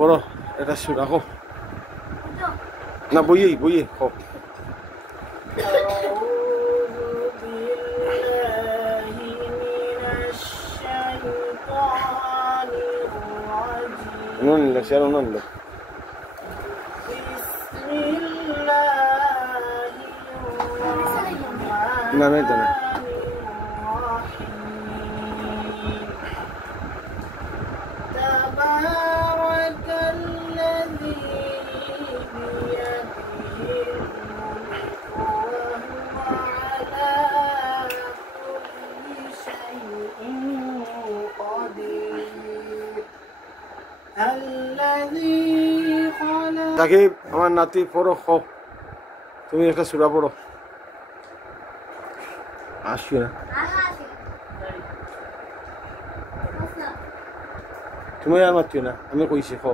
পড়ো এটা সুরা কো না বইয়ে বইয়ে কো নুন লে শেয়ার নুন লে না না জানা তাকে আমার নাতি পড়ো খো তুমি একটা সূরা পড়ো আসো না তুমি আর মাতিও না আমি কইছি খো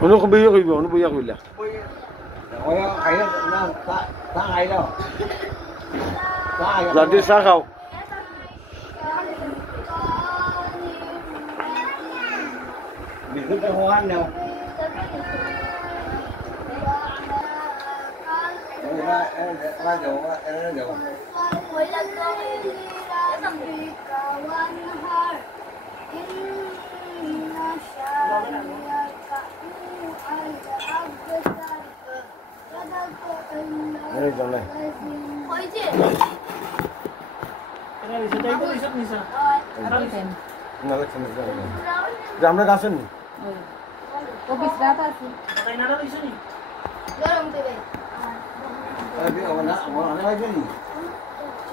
Ono ko biyo ko ono biyo ko la. Oyo ai na ta ai đâu. Ta đi xa không? Mình cứ cái hoa nào. Ra dầu. Đây rồi này. Jamnya kasih nih. Oh bisa apa sih? Katain nara di sini. Dorong tuh deh. Tapi orang aja nih.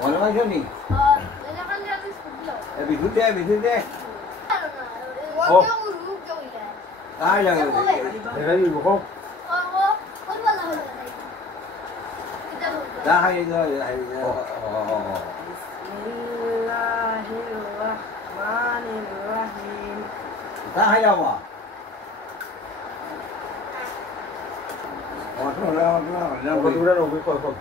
Orang aja nih. Jadi kan dia habis dulu. Bisu deh. Oh. Ah, ya. Đây đi không? Con vào là Dah hai rồi. Bismillahirrahmanirrahim. Dah hai đâu à? Kau tu dah nak kau.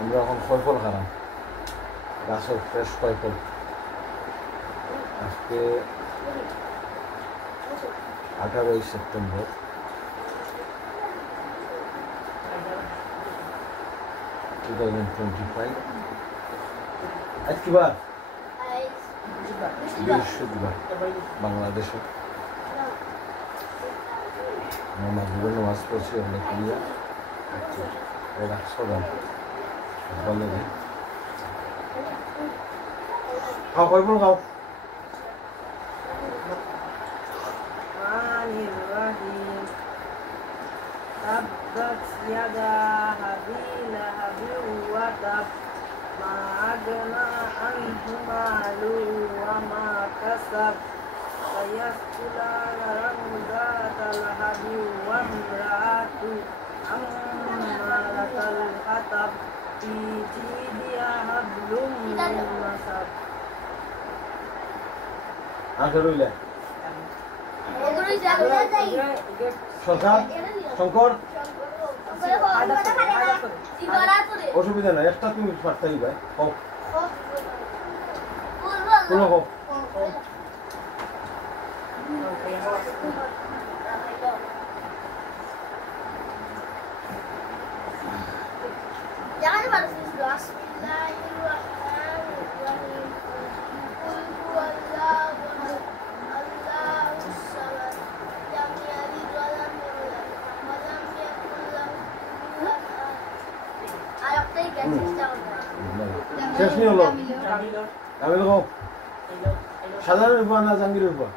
আমরা এখন ফল খারাপ গাছের fresh ফল আজকে 18 September 2025 আজ কি বার বৃহস্পতিবার বাংলাদেশে আমরা বিভিন্ন মাস পড়ছি আমরা ক্রিয়া রাখছো বলে খাও কয়বার খাও Bismillahirrahmanirrahim. Tabbat yada abi lahabin wa tab ma agna anhu malu wa ma kasab sayasla naran zatal habi wa imra'atu ammalatal hatab fi jidiha hablum min masad. আখেরুল্লাহ Shankar অসুবিধা নাই একটা তুমি পারতাই ভাই হোক কোনো হোক jangan balas Bismillahirrahmanirrahim. Qul huwallahu ahad, Allahus samad, শেষ নি হলো জামিল আমি লোক সাধারণ রূপা না জাঙ্গির রূপা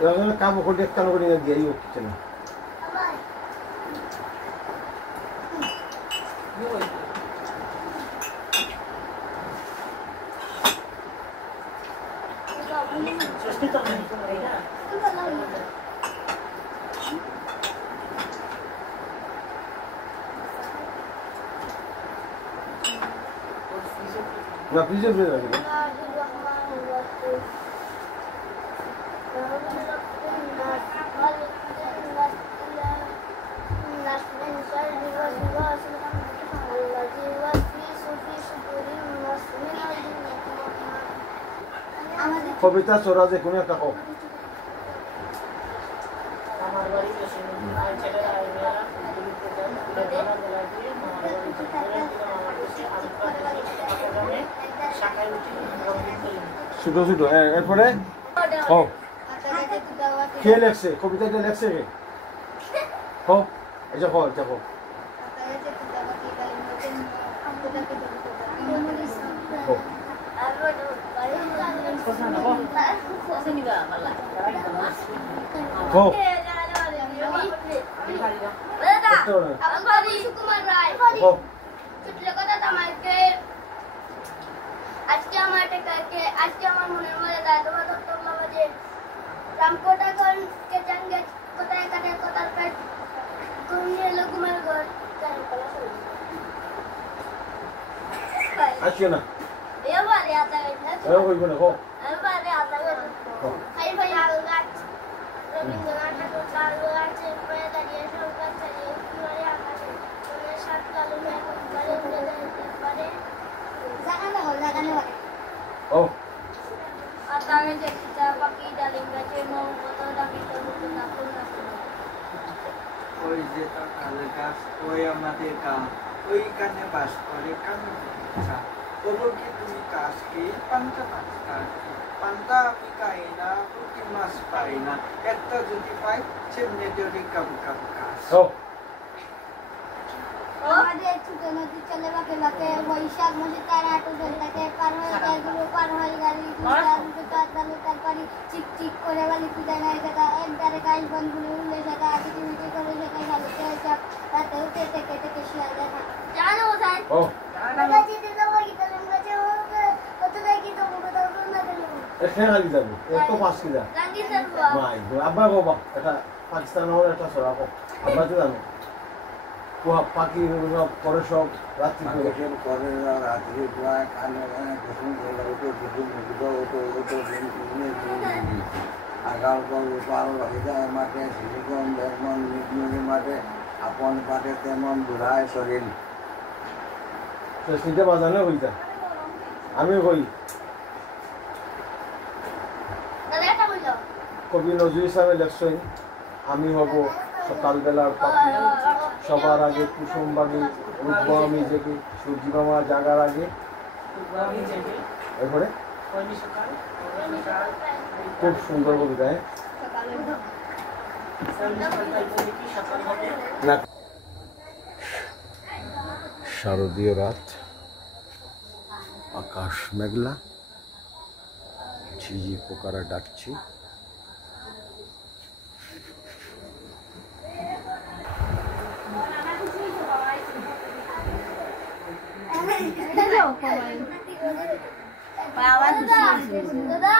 এখানে কাম করে একটা করে নিয়ে দিয়ে ইও কিচেন ষষ্ঠী তো নেই না না ফ্রিজে ফ্রিজে রাখি কবিতা চোরা যে কোনো একটা হোক আমার বাড়ি এসে আর ছেলেরা আর মেয়েরা ফুলগুলিতে যায় ফুলের দোলা দোলা দিয়ে মামার বাড়ি যায় মামার দেশে আমি শাখায় উঠি রঙিন করি ছোটো ছোটো এরপরে হোক কে লেখছে কবিতাটা লেখছে কে হোক এটা হোক এটা হোক হোক হোক সুকুমার রায় হোক ছোট্ট কথা তোমাকে আজকে আমার টেকাকে আজকে আমার মনের মধ্যে দাদা ধরতাম না যে রামকোটা কে চাঙ্গে কোথায় কাটে কোথার পেট ঘুমিয়ে লঘুমার ঘর চাই কলা সরি আজকে না এবারে আতা গেছে এও কইব না হোক এবারে আতা গেছে আই ভাই আল গাছ রবীন্দ্রনাথ ঠাকুর কাল গাছে পড়ে দাঁড়িয়ে সরকার চালিয়ে উঠে আকাশে মনে সাত কালো মেঘ পারে উড়ে যেতে পারে জাগানো পারে হোক আতারে যে চিতা পাখি ডালিম গাছে মৌ কত দামি তো নতুন না ওই যে কালের গাছ ওই আমাদের গাঁ ওইখানে বাস করে কানে বলো কি তুমি কাজ কি পান্তা মাছ কাজ পান্তা আমি খাই না পুঁটি মাছ পাই না একটা যদি পাই সেমনি যদি কাম কাম কাজ হোক আমাদের ছোট নদী চলে বাঁকে বাঁকে বৈশাখ মাসে তার হাঁটু জলটাকে পার হয়ে যায় গুলো পার হয়ে গাড়ি তার পারি চিক চিক করে বালি পূজায় নাই দেখা একবারে গাছ বনগুলো উল্লে থাকা আগে টিভিটি করে শেখা শালিতে চাপ রাতে উঠে থেকে থেকে শিয়াল দেখা জানো কোথায় হোক এখানে খালি যাবে এত পাঁচ কিলা মাই আব্বা বাবা এটা পাকিস্তান হওয়ার একটা সরা হোক আব্বা তো জানো পাখি সব পরে সব রাত্রি করে পরে রাত্রি প্রায় কানে কানে কুসুম করে ওটো কুসুম মুগ্ধ ওটো দিন কিনে আগাল পাল হৃদয় মাঠে সিলিকন যেমন নির্মলি মাঠে আপন পাঠে তেমন বুড়ায় শরীর সিটে বাজানো হইতা আমি কই কবি নজরুল ইসলামের লেখছেন আমি হব সকালবেলার পাখি সবার আগে কুসুম বাগি উঠবো আমি জেগে সূর্যি মামা জাগার আগে আমি জেগে এরপরে কর্মী সকাল খুব সুন্দর কবিতা সকাল হবে না শারদীয় রাত আকাশ মেঘলা ঝিঝি পোকারা ডাকছি দাদা,